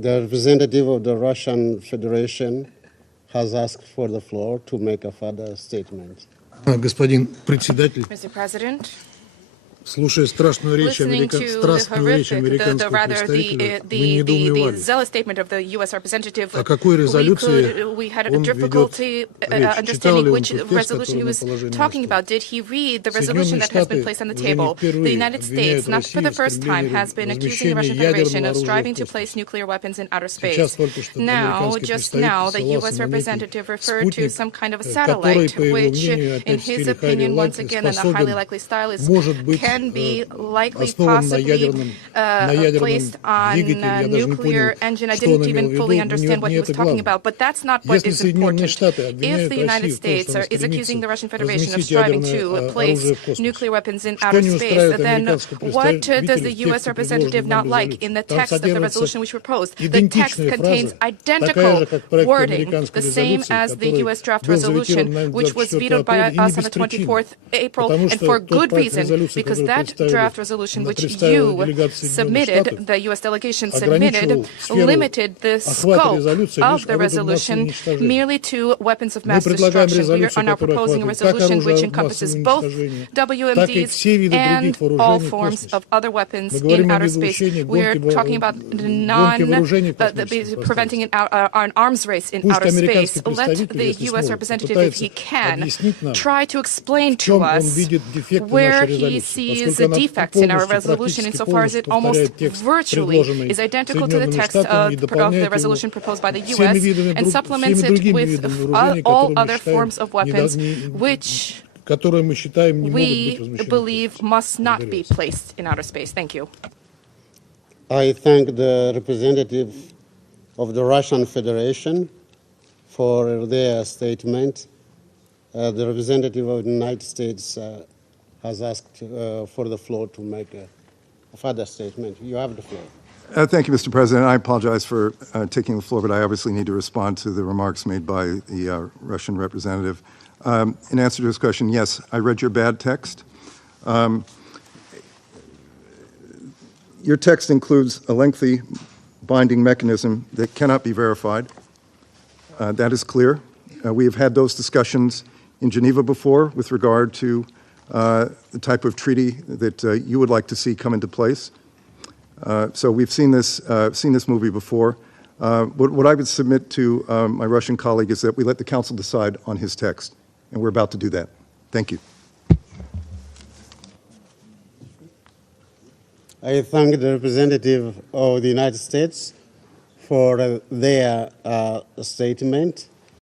The representative of the Russian Federation has asked for the floor to make a further statement. Господин председатель, Mr. President, слушая страстную речь listening to the американского представителя, мы недоумевали, zealous statement of the U.S. representative, о какой резолюции we had он difficulty ведет речь. Читал understanding ли он which тот текст, resolution he который на was положении talking на about. столе? Did he read the resolution that has been placed on the table? The United States, not for the first time, has been accusing the Russian Federation of striving to place nuclear weapons in outer space. Now, just now, the U.S. representative referred to some kind of a satellite, which, in his opinion, once again, in a highly likely style, can be likely possibly placed on a nuclear engine. I didn't even fully understand what he was talking about, but that's not what is important. If the United States is accusing the Russian Federation of striving to place nuclear weapons in outer space, then what does the U.S. representative not like in the text of the resolution which we proposed? The text contains identical wording, the same as the U.S. draft resolution, which was vetoed by us on the 24th April, and for good reason, because that draft resolution which you submitted, the U.S. delegation submitted, limited the scope of the resolution merely to weapons of mass destruction. We are now proposing a resolution which encompasses both WMDs and all forms of other weapons in outer space. We are talking about preventing an arms race in outer space. Let the U.S. representative, if he can, try to explain to us where he sees the defects in our resolution insofar as it almost virtually is identical to the text of the resolution proposed by the U.S. and supplements it with all other forms of weapons which we believe must not be placed in outer space. Thank you. I thank the representative of the Russian Federation for their statement. The representative of the United States has asked for the floor to make a further statement. You have the floor. Thank you, Mr. President. I apologize for taking the floor, but I obviously need to respond to the remarks made by the Russian representative. In answer to his question, yes, I read your bad text. Your text includes a lengthy binding mechanism that cannot be verified. That is clear. We have had those discussions in Geneva before with regard to the type of treaty that you would like to see come into place. So we've seen this movie before. What I would submit to my Russian colleague is that we let the Council decide on his text, and we're about to do that. Thank you. I thank the representative of the United States for their statement.